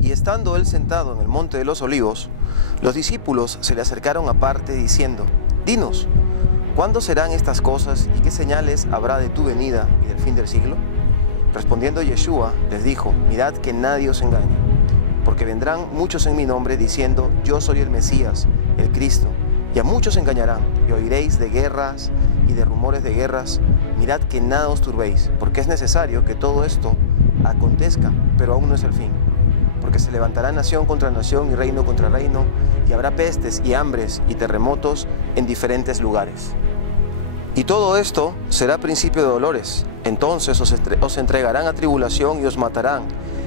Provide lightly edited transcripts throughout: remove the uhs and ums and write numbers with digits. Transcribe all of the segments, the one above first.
Y estando él sentado en el monte de los olivos, los discípulos se le acercaron aparte diciendo: Dinos, ¿cuándo serán estas cosas y qué señales habrá de tu venida y del fin del siglo? Respondiendo Yeshua les dijo: Mirad que nadie os engañe, porque vendrán muchos en mi nombre diciendo: Yo soy el Mesías, el Cristo, y a muchos engañarán, y oiréis de guerras y de rumores de guerras. Mirad que nada os turbéis, porque es necesario que todo esto acontezca, pero aún no es el fin. Porque se levantará nación contra nación y reino contra reino, y habrá pestes y hambres y terremotos en diferentes lugares. Y todo esto será principio de dolores. Entonces os entregarán a tribulación y os matarán,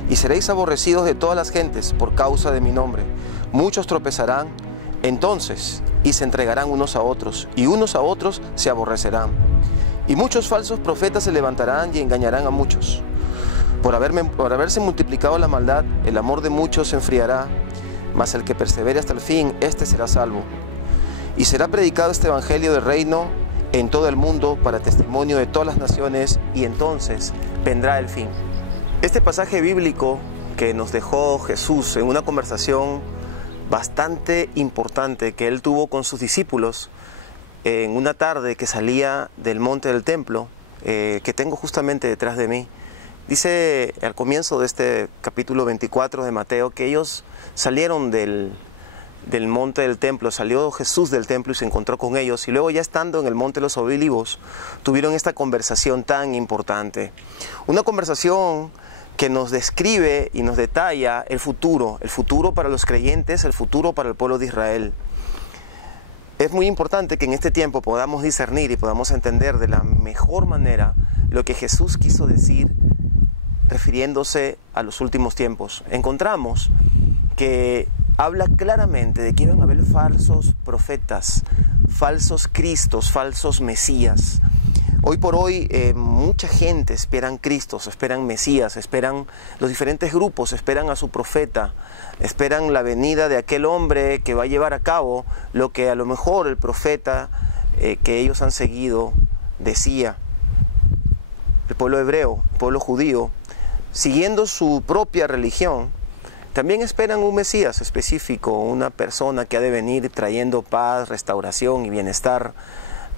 y seréis aborrecidos de todas las gentes por causa de mi nombre. Muchos tropezarán entonces y se entregarán unos a otros, y unos a otros se aborrecerán. Y muchos falsos profetas se levantarán y engañarán a muchos. Por haberse multiplicado la maldad, el amor de muchos se enfriará, mas el que persevere hasta el fin, éste será salvo. Y será predicado este evangelio del reino en todo el mundo para testimonio de todas las naciones, y entonces vendrá el fin. Este pasaje bíblico que nos dejó Jesús en una conversación bastante importante que él tuvo con sus discípulos en una tarde que salía del monte del templo, que tengo justamente detrás de mí. Dice al comienzo de este capítulo 24 de Mateo que ellos salieron del monte del templo, salió Jesús del templo y se encontró con ellos, y luego, ya estando en el monte de los olivos, tuvieron esta conversación tan importante. Una conversación que nos describe y nos detalla el futuro para los creyentes, el futuro para el pueblo de Israel. Es muy importante que en este tiempo podamos discernir y podamos entender de la mejor manera lo que Jesús quiso decir refiriéndose a los últimos tiempos. Encontramos que habla claramente de que iban a haber falsos profetas, falsos cristos, falsos mesías. Hoy por hoy mucha gente esperan cristos, esperan mesías, esperan los diferentes grupos, esperan a su profeta, esperan la venida de aquel hombre que va a llevar a cabo lo que a lo mejor el profeta que ellos han seguido decía. El pueblo hebreo, el pueblo judío, siguiendo su propia religión, también esperan un Mesías específico, una persona que ha de venir trayendo paz, restauración y bienestar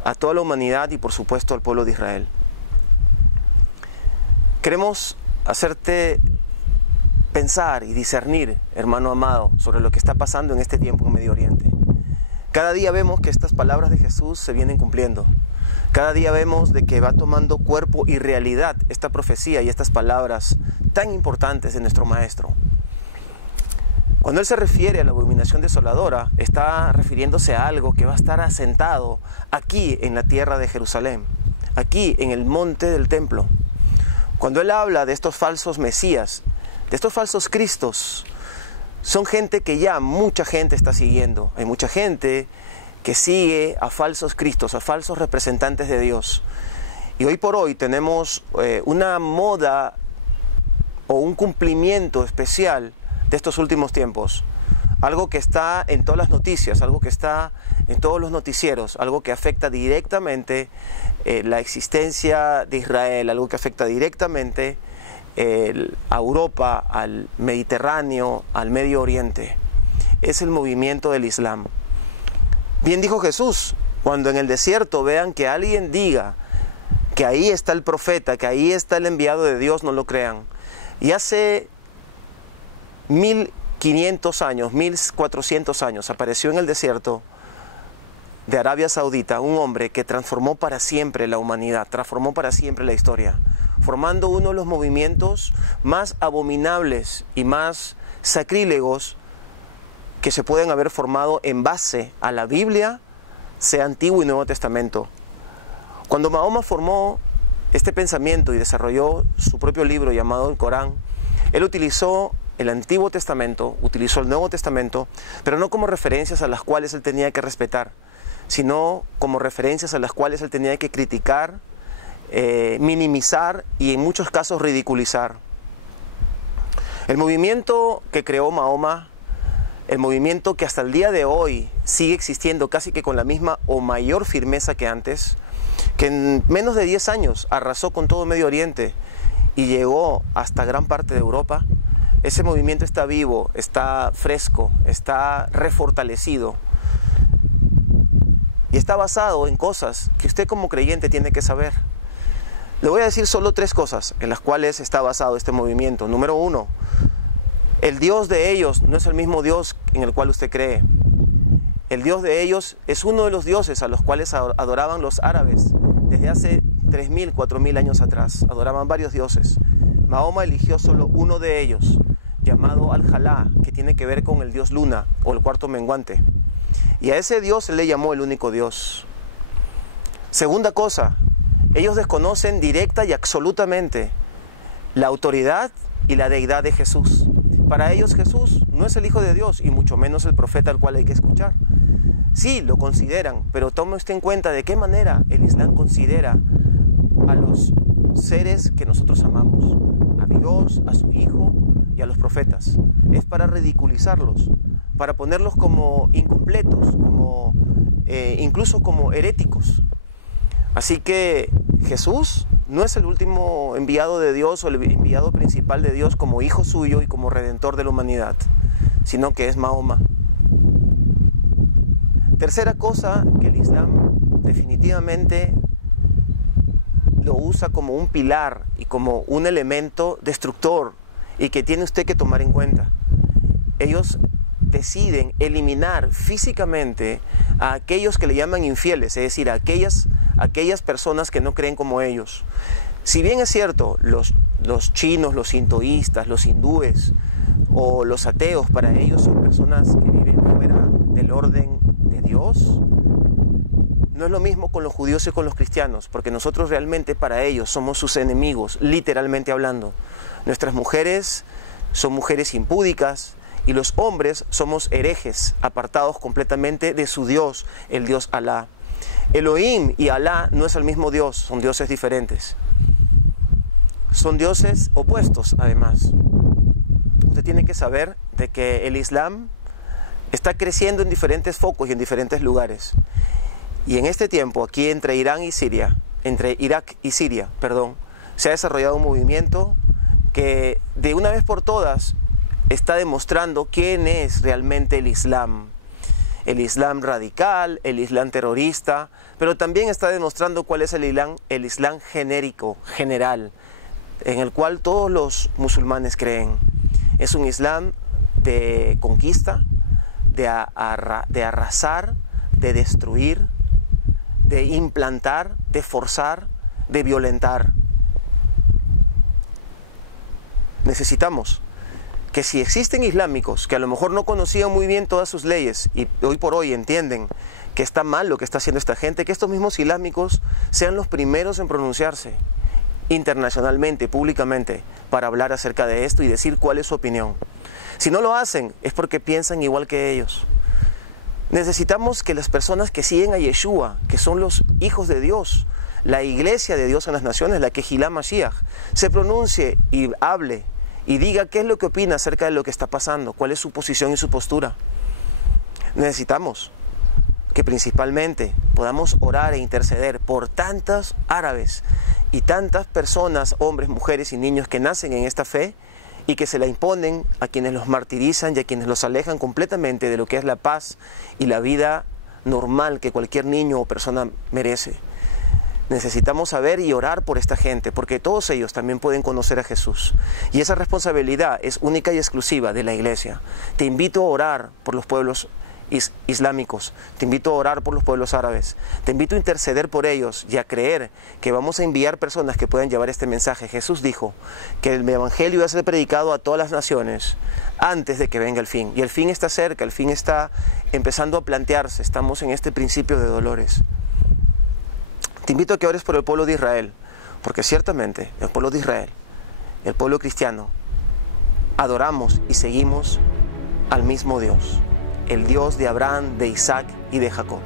a toda la humanidad y por supuesto al pueblo de Israel. Queremos hacerte pensar y discernir, hermano amado, sobre lo que está pasando en este tiempo en Medio Oriente. Cada día vemos que estas palabras de Jesús se vienen cumpliendo. Cada día vemos de que va tomando cuerpo y realidad esta profecía y estas palabras tan importantes de nuestro Maestro. Cuando Él se refiere a la abominación desoladora, está refiriéndose a algo que va a estar asentado aquí en la tierra de Jerusalén, aquí en el monte del templo. Cuando Él habla de estos falsos mesías, de estos falsos cristos, son gente que ya mucha gente está siguiendo. Hay mucha gente que sigue a falsos cristos, a falsos representantes de Dios. Y hoy por hoy tenemos una moda o un cumplimiento especial de estos últimos tiempos. Algo que está en todas las noticias, algo que está en todos los noticieros, algo que afecta directamente la existencia de Israel, algo que afecta directamente a Europa, al Mediterráneo, al Medio Oriente. Es el movimiento del Islam. Bien dijo Jesús, cuando en el desierto vean que alguien diga que ahí está el profeta, que ahí está el enviado de Dios, no lo crean. Y hace 1500 años, 1400 años, apareció en el desierto de Arabia Saudita un hombre que transformó para siempre la humanidad, transformó para siempre la historia, formando uno de los movimientos más abominables y más sacrílegos que se pueden haber formado en base a la Biblia, sea Antiguo y Nuevo Testamento. Cuando Mahoma formó este pensamiento y desarrolló su propio libro llamado el Corán, él utilizó el Antiguo Testamento, utilizó el Nuevo Testamento, pero no como referencias a las cuales él tenía que respetar, sino como referencias a las cuales él tenía que criticar, minimizar y en muchos casos ridiculizar. El movimiento que creó Mahoma, el movimiento que hasta el día de hoy sigue existiendo casi que con la misma o mayor firmeza que antes, que en menos de 10 años arrasó con todo Medio Oriente y llegó hasta gran parte de Europa, ese movimiento está vivo, está fresco, está refortalecido y está basado en cosas que usted como creyente tiene que saber. Le voy a decir solo 3 cosas en las cuales está basado este movimiento. Número 1, el Dios de ellos no es el mismo Dios en el cual usted cree. El Dios de ellos es uno de los dioses a los cuales adoraban los árabes desde hace 3.000, 4.000 años atrás. Adoraban varios dioses. Mahoma eligió solo uno de ellos, llamado Al-Jalá, que tiene que ver con el dios luna o el cuarto menguante. Y a ese Dios se le llamó el único Dios. Segunda cosa, ellos desconocen directa y absolutamente la autoridad y la deidad de Jesús. Para ellos Jesús no es el Hijo de Dios y mucho menos el profeta al cual hay que escuchar. Sí, lo consideran, pero tome usted en cuenta de qué manera el Islam considera a los seres que nosotros amamos, a Dios, a su Hijo y a los profetas. Es para ridiculizarlos, para ponerlos como incompletos, incluso como heréticos. Así que Jesús no es el último enviado de Dios o el enviado principal de Dios como hijo suyo y como redentor de la humanidad, sino que es Mahoma. Tercera cosa, que el Islam definitivamente lo usa como un pilar y como un elemento destructor y que tiene usted que tomar en cuenta. Ellos deciden eliminar físicamente a aquellos que le llaman infieles, es decir, a aquellas personas que no creen como ellos. Si bien es cierto, los chinos, los sintoístas, los hindúes o los ateos, para ellos son personas que viven fuera del orden de Dios, no es lo mismo con los judíos y con los cristianos, porque nosotros realmente para ellos somos sus enemigos, literalmente hablando. Nuestras mujeres son mujeres impúdicas y los hombres somos herejes, apartados completamente de su Dios, el Dios Alá. Elohim y Alá no es el mismo Dios, son dioses diferentes. Son dioses opuestos, además. Usted tiene que saber de que el Islam está creciendo en diferentes focos y en diferentes lugares. Y en este tiempo, aquí entre Irak y Siria, se ha desarrollado un movimiento que de una vez por todas está demostrando quién es realmente el Islam. El Islam radical, el Islam terrorista, pero también está demostrando cuál es el Islam genérico, general, en el cual todos los musulmanes creen. Es un Islam de conquista, de arrasar, de destruir, de implantar, de forzar, de violentar. Necesitamos que si existen islámicos que a lo mejor no conocían muy bien todas sus leyes y hoy por hoy entienden que está mal lo que está haciendo esta gente, que estos mismos islámicos sean los primeros en pronunciarse internacionalmente, públicamente, para hablar acerca de esto y decir cuál es su opinión. Si no lo hacen es porque piensan igual que ellos. Necesitamos que las personas que siguen a Yeshua, que son los hijos de Dios, la iglesia de Dios en las naciones, la Kehilá Mashiach, se pronuncie y hable y diga qué es lo que opina acerca de lo que está pasando, cuál es su posición y su postura. Necesitamos que principalmente podamos orar e interceder por tantos árabes y tantas personas, hombres, mujeres y niños que nacen en esta fe y que se la imponen a quienes los martirizan y a quienes los alejan completamente de lo que es la paz y la vida normal que cualquier niño o persona merece. Necesitamos saber y orar por esta gente, porque todos ellos también pueden conocer a Jesús. Y esa responsabilidad es única y exclusiva de la iglesia. Te invito a orar por los pueblos islámicos, te invito a orar por los pueblos árabes, te invito a interceder por ellos y a creer que vamos a enviar personas que puedan llevar este mensaje. Jesús dijo que el evangelio iba a ser predicado a todas las naciones antes de que venga el fin, y el fin está cerca, el fin está empezando a plantearse. Estamos en este principio de dolores. Te invito a que ores por el pueblo de Israel, porque ciertamente el pueblo de Israel, el pueblo cristiano, adoramos y seguimos al mismo Dios, el Dios de Abraham, de Isaac y de Jacob.